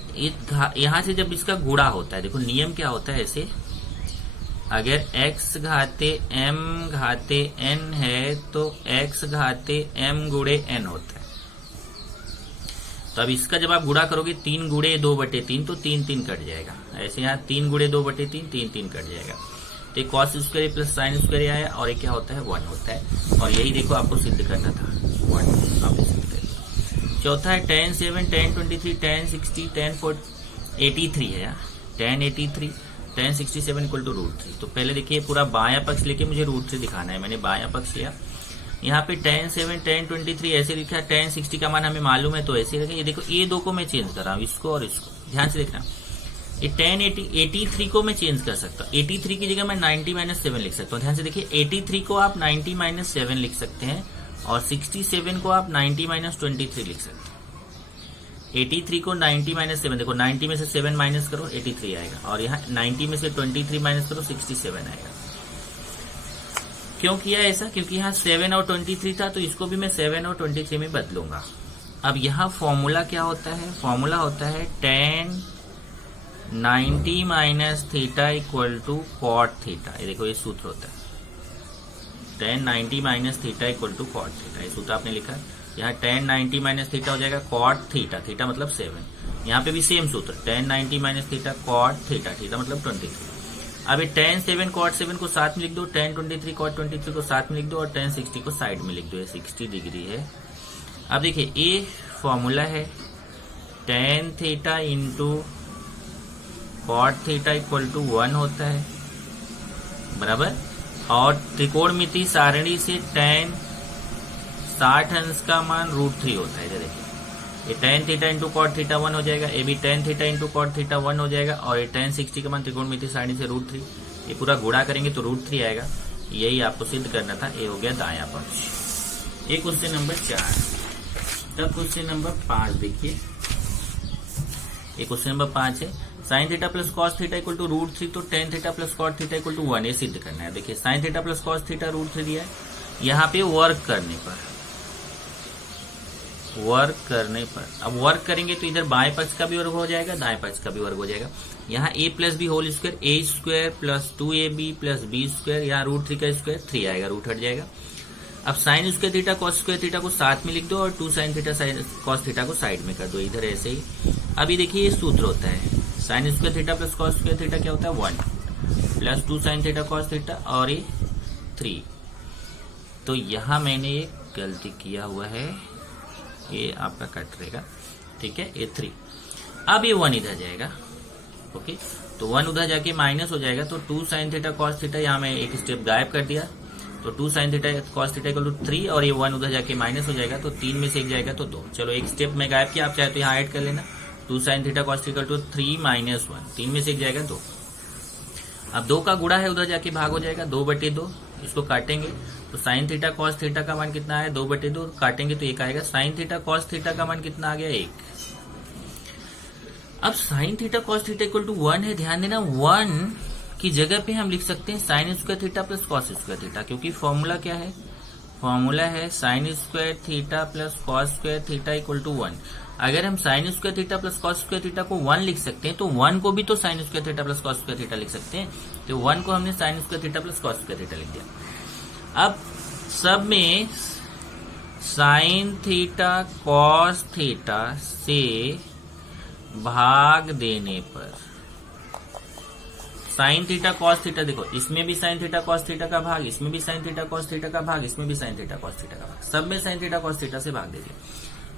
यहाँ से जब इसका गुणा होता है, देखो नियम क्या होता है ऐसे, अगर x घाते m घाते n है तो x घाते m गुणे n होता है। तो अब इसका जब आप गुणा करोगे 3 गुणे 2/3 तो 3 कट जाएगा। ऐसे यहाँ 3 गुणे 2/3 3 कट जाएगा। तो cos square plus sine square आया और ये क्या होता है 1 होता है। और यही देखो आपको सिद्ध करना था 1, आप सिद्ध करिए। चौथा है tan 7 tan 23 tan 60 tan 83 है यार, tan 83 tan 67 इक्वल टू √3। तो पहले देखिए पूरा बायां पक्ष लेके मुझे √3 दिखाना है, मैंने बायां पक्ष लिया। यहाँ पे tan 7 tan 23 ऐसे लिखा, tan 60 का मान हमें मालूम है तो ऐसे रखें। ये देखो ये दो को मैं चेंज कर रहा हूँ, इसको और इसको, ध्यान से देखना। ये tan 83 को मैं चेंज कर सकता हूँ, 83 की जगह मैं 90 - 7 लिख सकता हूँ। ध्यान से देखिए 83 को आप 90 - 7 लिख सकते हैं और 67 को आप 90 - 23 लिख सकते हैं। 83 को 90 - 7, देखो 90 में से 7 माइनस करो 83 आएगा, और यहाँ 90 में से 23 माइनस करो 67 आएगा। क्यों किया ऐसा? क्योंकि यहाँ 7 और 23 था, तो इसको भी मैं 7 और 23 में बदलूंगा। अब यहाँ फॉर्मूला क्या होता है? फॉर्मूला होता है tan 90 minus theta equal to cot theta. ये देखो ये सूत्र होता है, tan 90 minus theta equal to cot theta. ये सूत्र आपने लिखा है। यहाँ tan 90 माइनस थीटा हो जाएगा कॉट थीटा, थीटा मतलब 7। यहाँ पे भी सेम सूत्र, tan 90 minus theta cot theta, theta मतलब 23। अब ये tan 7 कॉट 7 को साथ में लिख दो, tan 23 कॉट 23 को साथ में लिख दो और tan 60 को साइड में लिख दो। ये 60 डिग्री है। अब देखिए ये फॉर्मूला है tan theta into cot theta equal to 1 होता है, बराबर। और त्रिकोणमिति सारणी से tan 60 अंश का मान √3 होता है। देखिए ये tan theta into cot theta 1 हो जाएगा, ये भी tan theta into cot theta 1 हो जाएगा, और ये tan 60 का मान त्रिकोणमिति सारणी से √3। ये पूरा गुणा करेंगे तो √3 आएगा। यही आपको सिद्ध करना था। ये हो गया दायां पक्ष। ये क्वेश्चन नंबर 4। तब क्वेश्चन नंबर 5 देखिए। ये क्वेश्चन नंबर 5 है, sine theta plus cos theta equal to √3, तो tan theta plus cot theta equal to 1 ये सिद्ध करना है। देखिए sine theta plus cos theta √3 दिया है। यहाँ पे वर्क करने पर अब वर्क करेंगे तो इधर बाएं पक्ष का भी वर्ग हो जाएगा, दाएं पक्ष का भी वर्ग हो जाएगा। यहाँ a plus B whole square, a square plus 2ab plus b square, यहाँ √3 का स्क्वायर 3 आएगा, रूट हट जाएगा। अब sign square theta cos square theta को साथ में लिख दो और 2 साइन थीटा कॉस थीटा को साइड में कर दो, इधर ऐसे ही। अभी देखिए ये सूत्र होता है, sine square theta plus cos square theta क्या होता है 1 plus 2 sine theta cos theta और ये 3। तो यहाँ मैंने एक गलती किया हुआ है, ये आपका कट रहेगा, ठीक है, ये 3। अब ये 1 इधर जाएगा, ओके, तो 1 उधर जाके माइनस हो जाएगा, तो 2 साइन थीटा कॉस थीटा यहाँ मैं एक स्टेप गायब कर दिया, तो 2 sine theta cos theta equal to 3, और ये 1 उधर जाके माइनस हो जाएगा, तो 3 में से 1 जाएगा तो 2। चलो एक स्टेप मैं गायब किया, आप चाहे तो यहाँ ऐड कर लेना, 2 sine theta cos theta equal to 3 minus 1, 3 में से 1 जाएगा 2। अब 2 का गुणा है, उधर जाके भाग हो जाएगा, 2/2, इसको काटेंगे तो साइन थीटा कॉस थीटा का मान कितना है 2/2, काटेंगे तो 1 आएगा। साइन थीटा कॉस थीटा का मान कितना आ गया 1। अब sine theta cos theta equal to 1 है, ध्यान देना 1 की जगह पे हम लिख सकते हैं sine square theta plus cos square theta, क्योंकि फॉर्मूला क्या है, फॉर्मूला है sine square theta plus cos square theta equal to 1। अगर हम sine square theta plus cos square theta को 1 लिख सकते हैं, तो 1 को भी तो sine square theta plus cos square theta लिख सकते हैं, तो 1 को हमने sign square theta plus cos square theta लिख दिया। अब सब में साइन थीटा कॉस थीटा से भाग देने पर साइन थीटा कॉस थीटा, देखो इसमें भी साइन थीटा कॉस थीटा का भाग, इसमें भी साइन थीटा कॉस थीटा का भाग, इसमें भी साइन थीटा कॉस थीटा का भाग, सब में साइन थीटा कॉस थीटा से भाग दीजिए।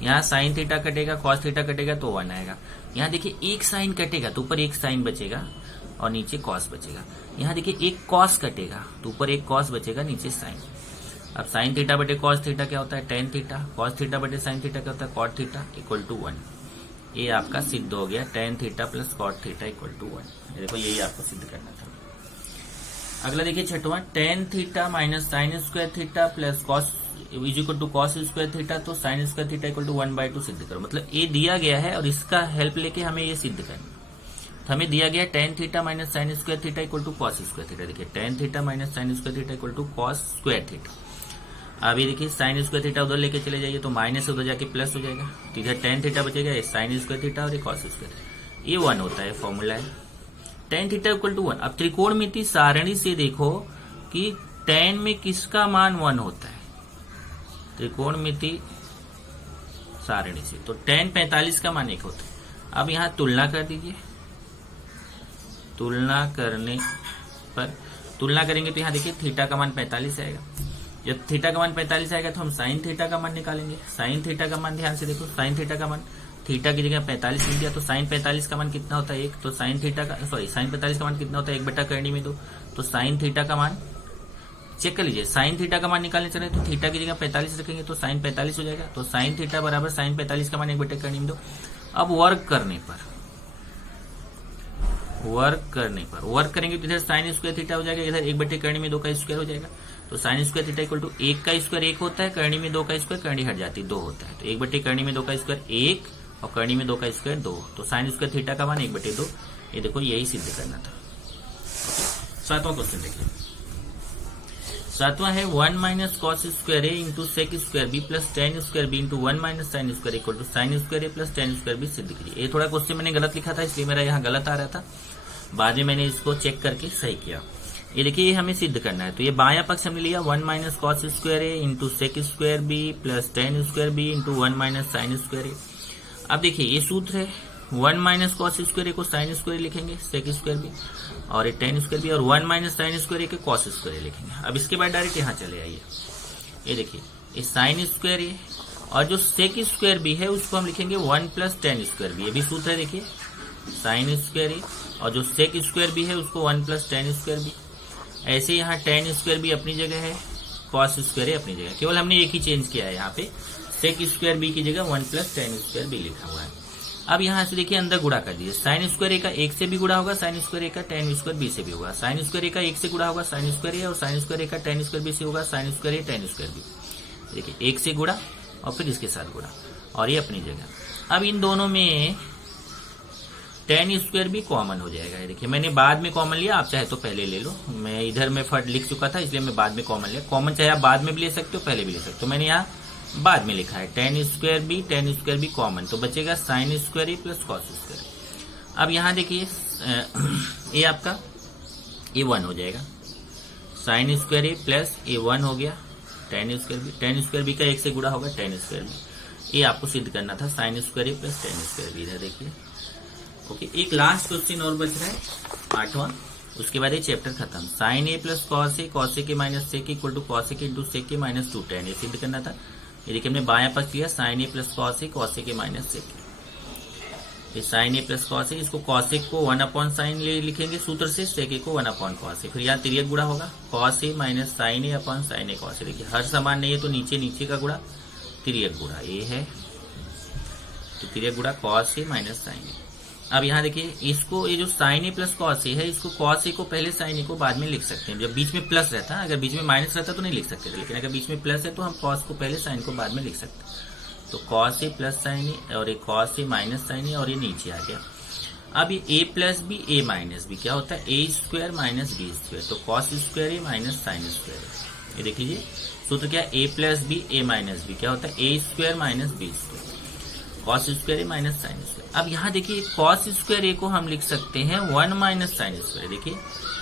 यहाँ साइन थीटा कटेगा, कॉस थीटा कटेगा तो 1 आएगा। यहाँ देखिए एक साइन कटेगा तो ऊपर एक साइन बचेगा और नीचे कॉस बचेगा। यहाँ देखिए एक कॉस कटेगा तो ऊपर एक कॉस बचेगा, नीचे साइन। अब साइन थीटा बटे कॉस थीटा क्या होता है tan थीटा, कॉस थीटा बटे साइन थीटा क्या होता है कॉट थीटा इक्वल टू 1। ये आपका सिद्ध हो गया, tan theta plus cot theta equal to 1। देखो यही आपको सिद्ध करना था। अगला देखिए छठवां, tan theta minus sine square theta plus cos is equal to cos square theta, तो sine square theta equal to 1/2 सिद्ध करो। मतलब ये दिया गया है और इसका हेल्प लेके हमें ये सिद्ध करना। तो हमें दिया गया tan theta minus sine square theta equal to cos square theta. देखिए tan theta minus sine square theta equal to cos square theta. अभी देखिए साइन स्क्वायर थीटा उधर लेके चले जाइए तो माइनस उधर जाके प्लस हो जाएगा, तो इधर टेन थीटा बचेगा, ये साइन स्क्वायर थीटा और ये कॉस स्क्वायर, ये 1 होता है, फॉर्मूला है टेन थीटा इक्वल टू 1। अब त्रिकोणमिति सारणी से देखो कि टेन में किसका मान 1 होता है, त्रिकोणमिति सारणी से तो टेन 45 का मान 1 होता है। अब यहां तुलना कर दीजिए, तुलना करने पर तुलना करेंगे तो यहां देखिए थीटा का मान 45 आएगा। जब थीटा का मान 45 आएगा तो हम साइन थीटा का मान निकालेंगे। साइन थीटा का मान ध्यान से देखो, साइन थीटा का मान थीटा की जगह 45 लिख दिया तो साइन 45 का मान कितना होता है 1, तो साइन थीटा का साइन 45 का मान कितना होता है 1 बटा करनी में 2, तो साइन थीटा का मान चेक कर लीजिए। साइन थीटा का मान निकालने चले तो थीटा की जगह 45 रखेंगे तो साइन 45 हो जाएगा, तो साइन थीटा बराबर साइन 45 का मान 1 बटे करनी में 2। अब वर्क करेंगे तो इधर साइन स्क्वायर थीटा हो जाएगा, इधर 1 बटे करनी में 2 का स्क्वायर हो जाएगा, तो sine square theta equal to 1 का स्क्वायर 1 होता है, करनी में 2 का स्क्वायर, करनी हट जाती है 2 होता है, तो 1 बटे करनी में 2 का स्क्वायर 1 और करनी में 2 का स्क्वायर 2, तो साइन स्क्वायर थीटा का मान 1 बटे 2। ये देखो यही सिद्ध करना था। सातवां क्वेश्चन देखिए, सातवां है 1 minus cos square A into sec square B plus tan square B into 1 minus sine square equal to sine square A plus tan square B सिद्ध कीजिए। ये थोड़ा क्वेश्चन मैंने गलत लिखा था इसलिए मेरा यहाँ गलत आ रहा था, बाद में मैंने इसको चेक करके सही किया। ये देखिए ये हमें सिद्ध करना है, तो ये बायां पक्ष हमने लिया 1 minus cos square A into sec square B plus tan square B into 1 minus sine square A. अब देखिए ये सूत्र है 1 माइनस कॉस स्क्वायर ए को साइन स्क्वायर लिखेंगे सेक स्क्वायर बी, और ये टेन स्क्वायर बी, और 1 माइनस साइन स्क्वायर ए के कॉस स्क्वायर लिखेंगे। अब इसके बाद डायरेक्ट यहाँ चले आइए, ये देखिए ये साइन स्क्वायर ए और जो सेक स्क्वायर बी है उसको हम लिखेंगे 1 प्लस टेन स्क्वायर बी। ये भी सूत्र है देखिए, साइन स्क्वायर ए और जो सेक स्क्वायर बी है उसको 1 प्लस टेन स्क्वायर बी। ऐसे यहाँ टेन स्क्वायर बी अपनी जगह है, कॉस स्क्वायर ए अपनी जगह, केवल हमने एक ही चेंज किया है, यहाँ पे सेक स्क्वायर बी की जगह 1 प्लस टेन स्क्वायर बी लिखा हुआ है। अब यहाँ से देखिए अंदर गुणा कर दीजिए, साइन स्क्वायर ए का 1 से भी गुणा होगा, साइन स्क्वायर ए का टेन स्क्वायर बी से भी होगा, साइन स्क्वायर ए का 1 से गुणा होगा साइन स्क्वायर ए, और साइन स्क्वायर ए का टेन स्क्वायर बी से होगा साइन स्क्वायर ए टेन स्क्वायर बी। देखिए 1 से गुणा और फिर इसके साथ गुणा, और ये अपनी जगह। अब इन दोनों में टेन स्क्वायर भी कॉमन हो जाएगा। देखिए मैंने बाद में कॉमन लिया, आप चाहे तो पहले ले लो, मैं इधर में फट लिख चुका था इसलिए मैं बाद में कॉमन लिया। कॉमन चाहे आप बाद में भी ले सकते हो पहले भी ले सकते हो, मैंने यहाँ बाद में लिखा है टेन स्क्वायर बी कॉमन, तो बचेगा sign square A plus cos square. अब यहाँ देखिए ये आपका ए 1 हो जाएगा, साइन स्क्वायर ए प्लस ए 1 हो गया, टेन स्क्वायर बी का 1 से गुणा होगा टेन स्क्वायर बी। ये आपको सिद्ध करना था sign square A plus tan square B. इधर देखिए ओके, एक लास्ट क्वेश्चन और बच रहा है 8वां, उसके बाद ये चैप्टर खत्म। Sine A plus cos A के minus sec equal to cos A के इंटू सेक के माइनस 2 tan, ये सिद्ध करना था। ये देखिए हमने बायां पक्ष लिया sign A plus cos A के माइनस सेक, ये साइन ए प्लस कॉस ए, इसको कॉस ए को 1 अपॉन साइन ले लिखेंगे सूत्र से, सेक ए को 1 अपॉन कॉस ए, फिर यहाँ तिर्यक गुणा होगा cos A minus sine A upon sine A cos ए। देखिए हर समान नहीं है तो नीचे का गुणा तिर्यक गुणा ये है, तो तिर्यक गुणा कॉस ए माइनस साइन ए। अब यहाँ देखिए इसको, ये जो साइन ए प्लस कॉस ए है, इसको कॉस ए को पहले साइन ए को बाद में लिख सकते हैं। जब बीच में प्लस रहता है, अगर बीच में माइनस रहता तो नहीं लिख सकते थे, लेकिन अगर बीच में प्लस है तो हम कॉस को पहले साइन को बाद में लिख सकते हैं। तो cos A plus sine A और ये cos A minus sine A, और ये नीचे आ गया। अब ये A plus B A minus B क्या होता है A square minus B square, तो cos square A minus sine square. ये देख लीजिए सूत्र क्या, A plus B A minus B क्या होता है A square minus B square, cos square A minus sine square. अब यहाँ देखिए कॉस स्क्वायर ए को हम लिख सकते हैं 1 माइनस साइन स्क्वायर। देखिए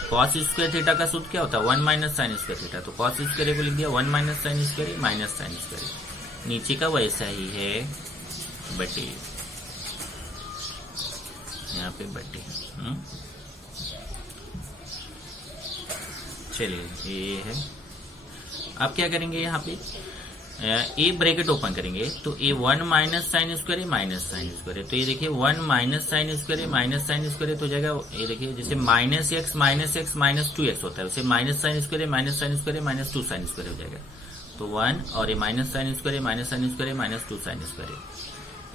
कॉस स्क्वायर थीटा का सूत्र क्या होता है 1 माइनस साइन स्क्वायर थीटा, तो कॉस स्क्वायर ए को लिख दिया 1 minus sine square A minus sine square ए, नीचे का वैसा ही है बटे, यहाँ पे बटे। चलिए ये है। अब क्या करेंगे यहाँ पे ए ब्रैकेट ओपन करेंगे तो ए 1 minus sine square A minus sine square है, तो ये देखिए 1 minus sine square A minus sine square तो हो जाएगा। ये देखिए जैसे माइनस एक्स माइनस 2x होता है, उसे minus sine square A minus sine square A minus 2 sine square हो जाएगा। तो 1 और ये minus sine square A minus sine square A minus 2 sign square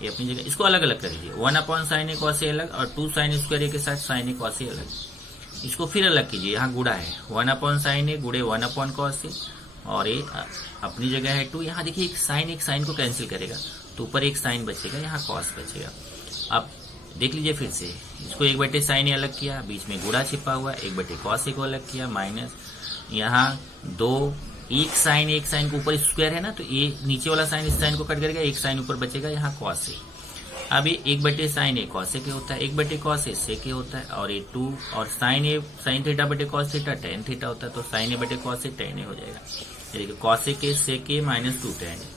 ये अपनी जगह। इसको अलग अलग कर लीजिए, 1 अपॉन साइन ए कॉस ए अलग और 2 साइन स्क्वायर ए के साथ साइन ए कॉस ए अलग। इसको फिर अलग कीजिए, यहाँ गुणा है 1 अपॉन साइन ए गुड़े 1 अपॉन कॉस ए, और ये अपनी जगह है 2। यहाँ देखिए एक साइन को कैंसिल करेगा तो ऊपर एक साइन बचेगा, यहाँ कॉस बचेगा। अब देख लीजिए फिर से, इसको 1/sin ए अलग किया, बीच में गुणा छिपा हुआ, 1/cos ए को अलग किया, माइनस यहाँ 2, एक साइन के ऊपर स्क्वायर है ना, तो ये नीचे वाला साइन इस साइन को कट करेगा, एक साइन ऊपर बचेगा, यहाँ cos ए। अब ये 1/sin ए cos ए के होता है, 1/cos ए sec ए होता है, और ये 2 और sin ए sin थीटा बटे cos थीटा tan थीटा होता है, तो sin ए बटे cos ए tan ए हो जाएगा। ये देखिए cos ए के sec ए माइनस 2 tan ए,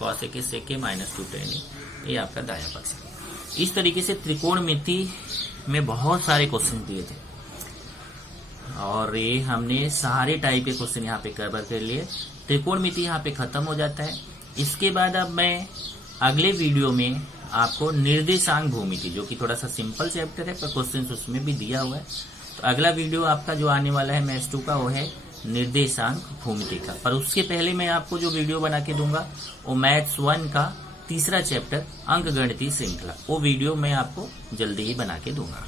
cos ए के sec ए माइनस 2 tan ए, ये आपका दायां पक्ष है। इस तरीके से त्रिकोणमिति में बहुत सारे क्वेश्चन दिए थे और ये हमने सारे टाइप के क्वेश्चन यहाँ पे कवर कर लिए। त्रिकोणमिति यहाँ पे खत्म हो जाता है। इसके बाद अब मैं अगले वीडियो में आपको निर्देशांक भूमिति, जो कि थोड़ा सा सिंपल चैप्टर है पर क्वेश्चन उसमें भी दिया हुआ है, तो अगला वीडियो आपका जो आने वाला है मैथ्स 2 का, वो है निर्देशांक भूमिति का। पर उसके पहले मैं आपको जो वीडियो बना के दूंगा वो मैथ्स 1 का तीसरा चैप्टर अंकगणितीय श्रृंखला, वो वीडियो मैं आपको जल्दी ही बना के दूंगा।